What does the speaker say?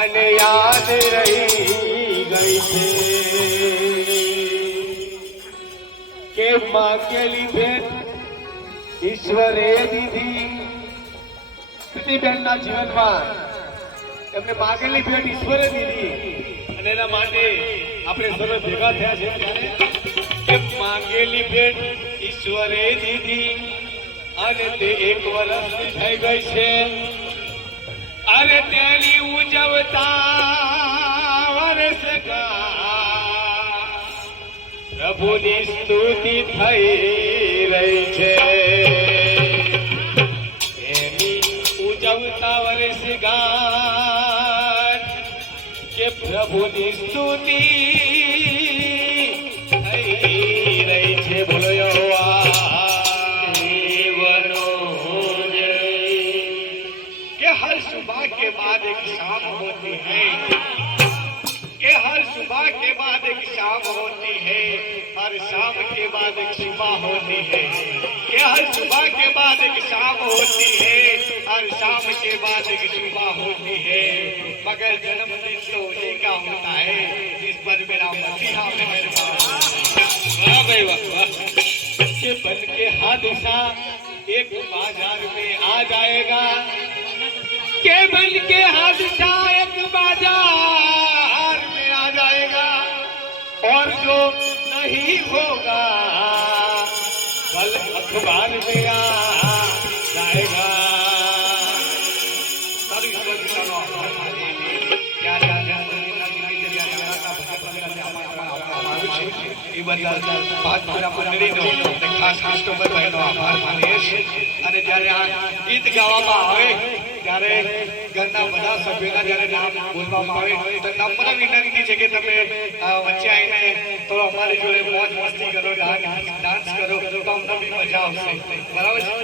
અને યાદ રહી ગઈ છે કે માગેલી ભેટ ઈશ્વરે દીધી. પ્રીતિબેનના જીવનમાં એમને માગેલી ભેટ ઈશ્વરે દીધી અને એના માટે આપણે સર્વે ભેગા થયા છે કે માગેલી ભેટ ઈશ્વરે દીધી અને તે 1 વર્ષની થઈ ગઈ છે. અરે તેની ઉજવતા વર્ષગાંઠ પ્રભુની સ્તુતિ થઈ રહી છે. તેની ઉજવતા વર્ષગાંઠ કે પ્રભુની સ્તુતિ થઈ રહી છે. બોલો सुबह के बाद एक शाम होती है कि हर सुबह के बाद एक शाम होती है, हर शाम के बाद एक सुबह होती है कि हर सुबह के बाद एक शाम होती है, हर शाम के बाद एक सुबह होती है. मगर जन्मदिन तो उन्हीं का होता है जिस पर मेरा मसीहा मेहरबान के बन के हादसा एक बाजार में आ जाएगा के बन के हादसा एक बाजार में आ जाएगा और जो नहीं होगा कल अखबार में आ जाएगा. ખાસ કૃષ્ણભાઈનો આભાર માનીએ છીએ. અને જ્યારે આ ગીત ગાવામાં આવે ત્યારે ઘરના બધા સભ્યોના જ્યારે નામ બોલવામાં આવે તો નમ્ર વિનંતી છે કે તમે વચ્ચે આવીને થોડો અમારી જોડે મોજ મસ્તી કરો, ડાન્સ કરો તો અમને બી મજા આવશે. બરાબર છે.